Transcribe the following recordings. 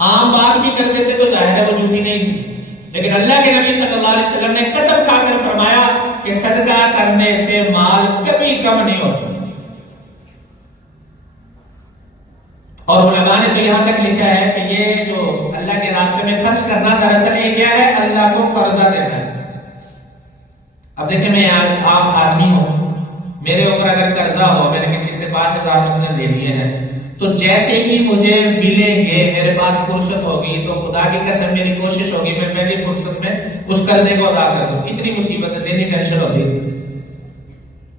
عام بات بھی کر دیتے تو ظاہر ہے وہ جھوٹی نہیں تھی، لیکن اللہ کے نبی صلی اللہ علیہ وسلم نے قسم کھا کر فرمایا کہ صدقہ کرنے سے مال کبھی کم نہیں ہوتا۔ اور علماء نے تو یہاں تک لکھا ہے کہ یہ جو اللہ کے راستے میں خرچ کرنا دراصل یہ کیا ہے؟ اللہ کو قرضہ دینا ہے۔ اب دیکھیں میں عام آدمی ہوں، میرے اوپر اگر قرضہ ہو، میں نے کسی سے 5,000 مثلاً لے لیے ہیں، تو جیسے ہی مجھے ملیں گے، میرے پاس فرصت ہوگی، تو خدا کی قسم میری کوشش ہوگی میں پہلی فرصت میں اس قرضے کو ادا کر دوں۔ اتنی مصیبت ہے، ذہنی ٹینشن ہوتی ہے۔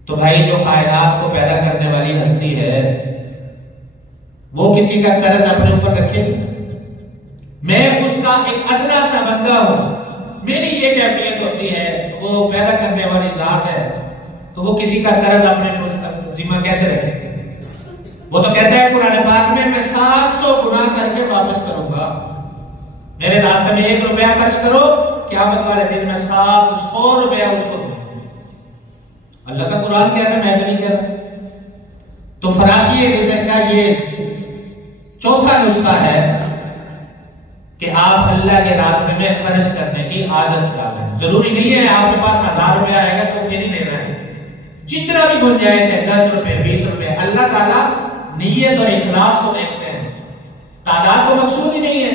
تو بھائی جو کائنات کو پیدا کرنے والی ہستی ہے وہ کسی کا قرض اپنے اوپر رکھے؟ میں اس کا ایک ادنا سا بندہ ہوں، میری یہ کیفیت ہوتی ہے، وہ پیدا کرنے والی ذات ہے، تو وہ کسی کا قرض اپنے ذمہ کیسے رکھے؟ وہ تو کہتا ہے قرآن پاک میں 700 گنا کر کے واپس کروں گا۔ میرے راستے میں 1 روپیہ خرچ کرو، قیامت والے دن میں 700 روپیہ اس کو دوں۔ اللہ کا قرآن کہتا ہے، میں تو نہیں کہہ رہا۔ تو فراخی رزق کا یہ چوتھا نسخہ ہے کہ آپ اللہ کے راستے میں خرچ کرنے کی عادت ڈالیں۔ ضروری نہیں ہے آپ کے پاس 1000 روپیہ آئے گا تو پھر نہیں دینا ہے، جتنا بھی گنجائش ہے، 10 روپے 20 روپے، اللہ تعالیٰ نیت اور اخلاص کو دیکھتے ہیں۔ تعداد تو مقصود ہی نہیں ہے،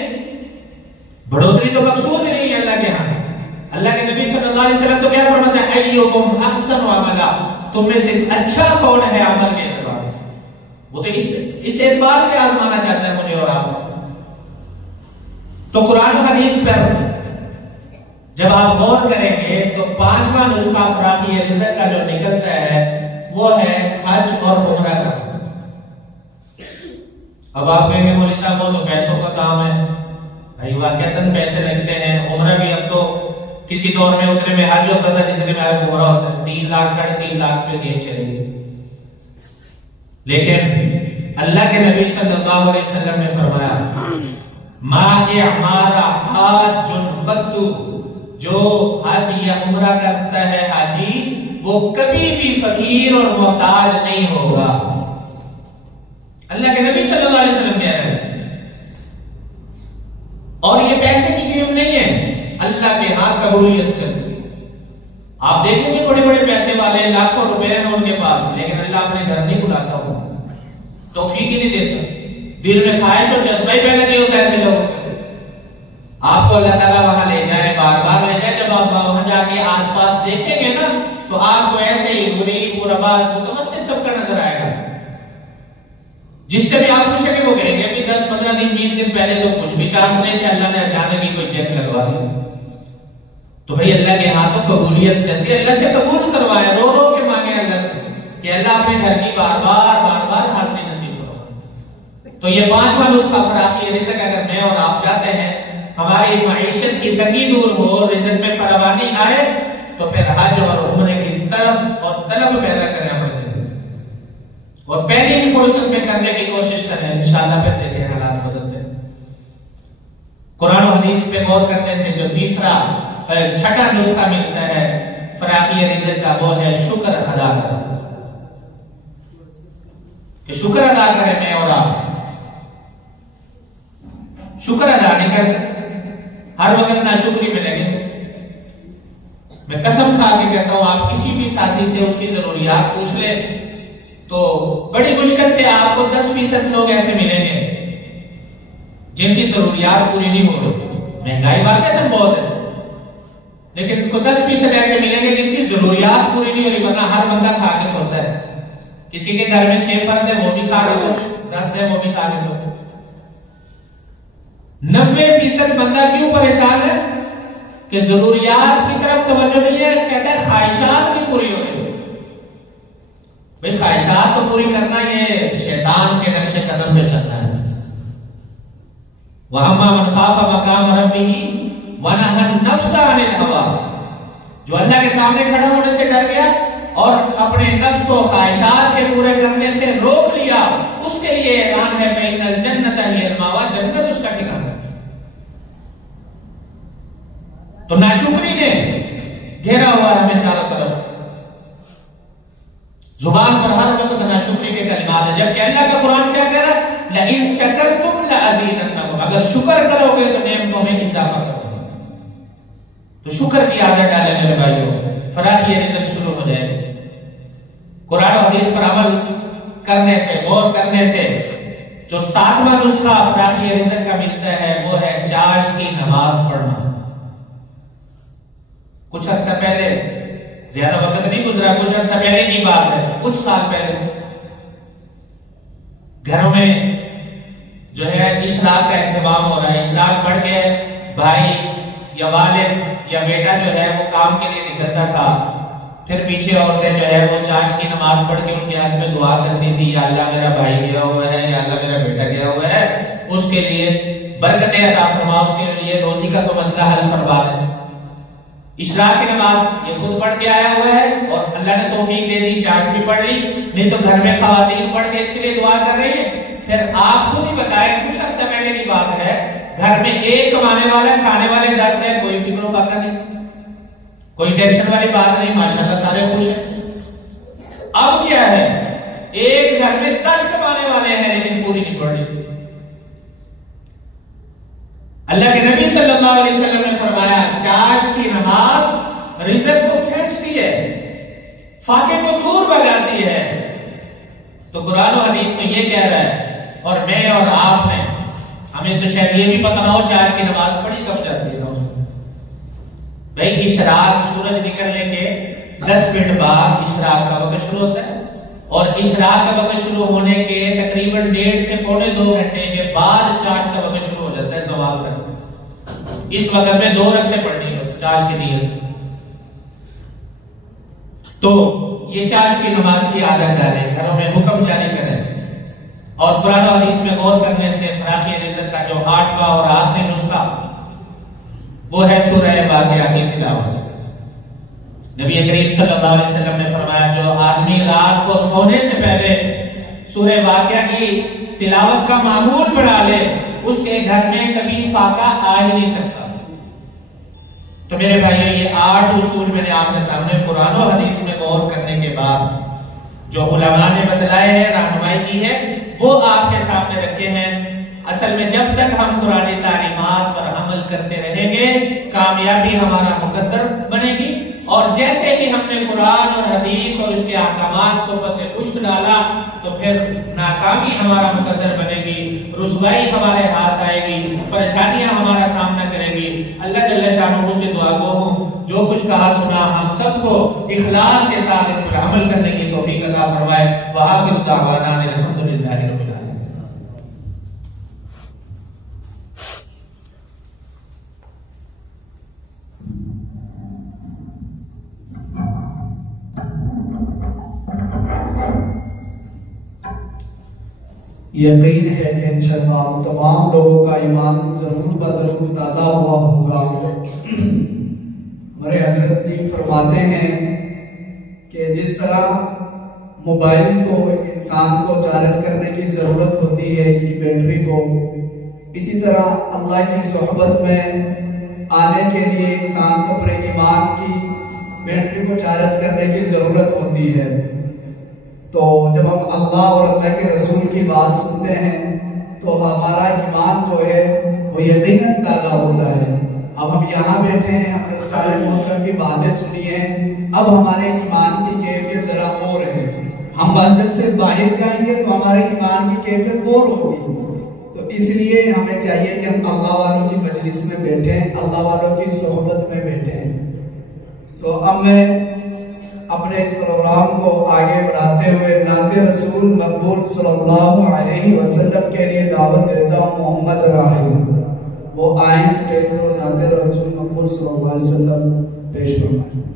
بڑھوتری تو مقصود ہی نہیں ہے اللہ کے ہاں۔ اللہ کے نبی صلی اللہ علیہ وسلم تو کیا فرماتے ہیں؟ ایکم احسن عملا، تم میں سے اچھا کون ہے عمل کے اعتبار سے؟ وہ تو اس اعتبار سے آزمانا چاہتا ہے مجھے اور آپ کو۔ تو قرآن و حدیث پر جب آپ غور کریں گے تو 5واں نسخہ فراخی رزق کا جو نکلتا ہے وہ ہے حج اور عمرہ کا۔ اب آپ کہیں گے مولوی صاحب وہ تو پیسوں کا کام ہے، بھائی واقعتاً پیسے لگتے ہیں۔ عمرہ بھی اب تو کسی دور میں اتنے میں حج ہوتا تھا جتنے میں عمرہ ہوتا ہے، 3 لاکھ 3.5 لاکھ پہ گیم چلے گی۔ لیکن اللہ کے نبی صلی اللہ علیہ وسلم نے فرمایا ماہ ہمارا حاج قدو، جو حج یا عمرہ کرتا ہے حاجی وہ کبھی بھی فقیر اور محتاج نہیں ہوگا۔ اللہ کے نبی صلی اللہ علیہ وسلم کہہ رہے ہیں، اور یہ پیسے کی گیم نہیں ہے، اللہ کے ہاں قبولیت چلتی ہے۔ آپ دیکھیں گے بڑے بڑے پیسے والے لاکھوں روپے ہیں ان کے پاس، لیکن اللہ اپنے گھر نہیں بلاتا ہوں، توفیق ہی نہیں دیتا، دل میں خواہش اور جذبہ ہی پیدا نہیں ہوتا ایسے لوگوں کو۔ آپ کو اللہ تعالیٰ وہاں لے جائے، بار بار لے جائے، جب آپ وہاں جا کے آس پاس دیکھیں گے نا تو آپ کو ایسے ہی غریب غربا متوسط طبقہ نظر آئے گا۔ جس سے بھی آپ پوچھیں گے وہ کہیں گے کہ 10 15 دن 20 دن پہلے تو کچھ بھی چانس نہیں تھے، اللہ نے اچانک ہی کوئی چیک لگوا دیا۔ تو بھائی اللہ کے ہاتھوں قبولیت چلتی ہے، اللہ سے قبول کروائے، رو رو کے مانگے اللہ سے کہ اللہ اپنے گھر کی بار بار حاضری نصیب کرو۔ تو یہ 5واں نسخہ فراخی رزق، اگر میں اور آپ چاہتے ہیں ہماری معیشت کی تنگی دور ہو، رزق میں فراوانی آئے، تو پھر حج اور عمرے کی طلب اور طلب پیدا کریں اپنے دل میں، اور پہلی ہی فرصت میں کرنے کی کوشش کریں، انشاءاللہ پھر دیکھیں حالات بدلتے ہیں۔ قرآن و حدیث پہ غور کرنے سے جو چھٹا نسخہ ملتا ہے فراخی رزق کا وہ ہے شکر ادا کرنا، کہ شکر ادا کریں میں اور آپ۔ شکر ادا نہیں کرتے، ہر وقت ناشکری میں لگے۔ میں قسم کھا کے کہتا ہوں آپ کسی بھی ساتھی سے اس کی ضروریات پوچھ لیں تو بڑی مشکل سے آپ کو 10% لوگ ایسے ملیں گے جن کی ضروریات پوری نہیں ہو رہی۔ مہنگائی واقعی بہت ہے، لیکن کو 10% ایسے ملیں گے جن کی ضروریات پوری نہیں ہو رہی، ورنہ ہر بندہ کھا کے سوتا ہے۔ کسی کے گھر میں 6 فرد ہے وہ بھی کھا کے سوتے، 10 ہے وہ بھی کھا کے سوتے۔ 90% بندہ کیوں پریشان ہے کہ ضروریات کی طرف توجہ نہیں ہے، کہتا ہے خواہشات نہیں پوری ہو رہی۔ بھئی خواہشات تو پوری کرنا یہ شیطان کے نقش قدم پہ چلنا ہے۔ وَأَمَّا مَنْ خَافَ مَقَامَ رَبِّهِ وَنَهَى النَّفْسَ عَنِ الْهَوَىٰ، جو اللہ کے سامنے کھڑا ہونے سے ڈر گیا اور اپنے نفس کو خواہشات کے پورے کرنے سے روک لیا، اس کے لیے اعلان ہے فَإِنَّ الْجَنَّةَ هِيَ الْمَأْوَىٰ، جنت اس کا ٹھکانہ۔ تو ناشکری نے گھیرا ہوا ہے ہمیں چاروں طرف سے، زبان پر ہر وقت ناشکری کے کلمات ہیں، جبکہ اللہ کا قرآن کیا کہہ رہا ہے؟ لَإِن شَكَرْتُمْ لَأَزِيدَنَّكُمْ، اگر شکر تو شکر کی عادت ڈالیں میرے بھائیوں، فراخی رزق شروع ہو جائے۔ قرآن و حدیث پر عمل کرنے سے، غور کرنے سے جو 7واں نسخہ فراخی رزق کا ملتا ہے وہ ہے چاشت کی نماز پڑھنا۔ کچھ عرصہ پہلے، زیادہ وقت نہیں گزرا، کچھ عرصہ پہلے کی بات ہے، کچھ سال پہلے گھروں میں جو ہے اشراق کا اہتمام ہو رہا ہے۔ اشراق پڑھ کے بھائی یا والد یا بیٹا جو ہے وہ کام کے لیے نکلتا تھا، پھر پیچھے عورتیں جو ہے وہ چاشت کی نماز پڑھ کے ان کے حق میں دعا کرتی تھی، یا اللہ میرا بھائی گیا ہوا ہے، یا اللہ میرا بیٹا گیا ہوا ہے، اس کے لیے برکتیں عطا فرما، اس کے لیے روزی کا تو مسئلہ حل فرما ہے۔ اشراق کی نماز یہ خود پڑھ کے آیا ہوا ہے اور اللہ نے توفیق دے دی، چاشت بھی پڑھ لی، نہیں تو گھر میں خواتین پڑھ کے اس کے لیے دعا کر رہی ہیں۔ پھر آپ خود ہی بتائیں، کچھ عرصہ پہلے کی بات ہے، گھر میں ایک کمانے والا، کھانے والے 10 ہے، کوئی فکر و فاقہ نہیں، کوئی ٹینشن والی بات نہیں، ماشاءاللہ سارے خوش ہیں۔ اب کیا ہے، ایک گھر میں 10 کمانے والے ہیں لیکن پوری نہیں پڑھ رہی۔ اللہ کے نبی صلی اللہ علیہ وسلم نے فرمایا چاشت کی نماز رزق کو کھینچتی ہے، فاقے کو دور بھگاتی ہے۔ تو قرآن و حدیث تو یہ کہہ رہا ہے، اور میں اور آپ نے، ہمیں تو شاید یہ بھی پتہ نہ ہو چاشت کی نماز پڑھی کب جاتی ہے۔ بھائی اشراق سورج نکلنے کے 10 منٹ بعد اشراق کا وقت شروع ہوتا ہے، اور اشراق کا وقت شروع ہونے کے تقریباً 1.5 سے پونے 2 گھنٹے کے بعد چاشت کا وقت شروع ہو جاتا ہے زوال تک۔ اس وقت میں 2 رکعتیں پڑھنی بس چاشت کی نیت سے۔ تو یہ چاشت کی نماز کی عادت ڈالیں، گھروں میں حکم جاری کریں، اور قرآن و حدیث میں غور کرنے سے فراخی رزق کا جو 8واں اور آخری نسخہ وہ ہے سورہ واقعہ کی تلاوت۔ نبی کریم صلی اللہ علیہ وسلم نے فرمایا جو آدمی رات کو سونے سے پہلے سورہ واقعہ کی تلاوت کا معمول بنا لے، اس کے گھر میں کبھی فاقہ آ ہی نہیں سکتا۔ تو میرے بھائیو، یہ 8 اصول میں نے آپ کے سامنے قرآن و حدیث میں غور کرنے کے بعد جو علماء نے بتلائے ہیں، رہنمائی کی ہے، وہ آپ کے سامنے رکھے ہیں۔ اصل میں جب تک ہم قرآن تعلیمات پر عمل کرتے رہیں گے، کامیابی ہمارا مقدر بنے گی، اور جیسے ہی ہم نے قرآن اور حدیث اور اس کے احکامات کو پس پشت ڈالا تو پھر ناکامی ہمارا مقدر بنے گی، رسوائی ہمارے ہاتھ آئے گی، پریشانیاں ہمارا سامنا کرے گی۔ اللہ جل شانہ سے دعا گو ہوں، جو کچھ کہا سنا ہم سب کو اخلاص کے ساتھ ان پر عمل کرنے کی توفیق عطا فرمائے۔ وآخر دعوانا الحمدللہ رب العالمین۔ یقین ہے کہ انشاءاللہ تمام لوگوں کا ایمان ضرور بضرور تازہ ہوا ہوگا۔ ہمارے حضرت جی فرماتے ہیں کہ جس طرح موبائل کو انسان کو چارج کرنے کی ضرورت ہوتی ہے، اس کی بیٹری کو، اسی طرح اللہ کی صحبت میں آنے کے لیے انسان کو اپنے ایمان کی بیٹری کو چارج کرنے کی ضرورت ہوتی ہے۔ تو جب ہم اللہ اور اللہ کے رسول کی بات سنتے ہیں تو ہمارا ایمان جو ہے وہ یقیناً تازہ ہوتا ہے۔ اب ہم یہاں بیٹھے ہیں، ہم نے محترم کی باتیں سنی ہیں، اب ہمارے ایمان کی کیفیت ذرا اور ہے۔ ہم مسجد سے باہر جائیں گے تو ہمارے ایمان کی کیفیت اور ہوگی۔ تو اس لیے ہمیں چاہیے کہ ہم اللہ والوں کی مجلس میں بیٹھیں، اللہ والوں کی صحبت میں بیٹھیں۔ تو اب میں اپنے اس پروگرام کو آگے بڑھاتے ہوئے نعت رسول مقبول صلی اللہ علیہ وسلم کے لیے دعوت دیتا ہوں محمد راہب، وہ آئیں سٹیج پر نعت رسول مقبول صلی اللہ علیہ وسلم پیش فرمائیں۔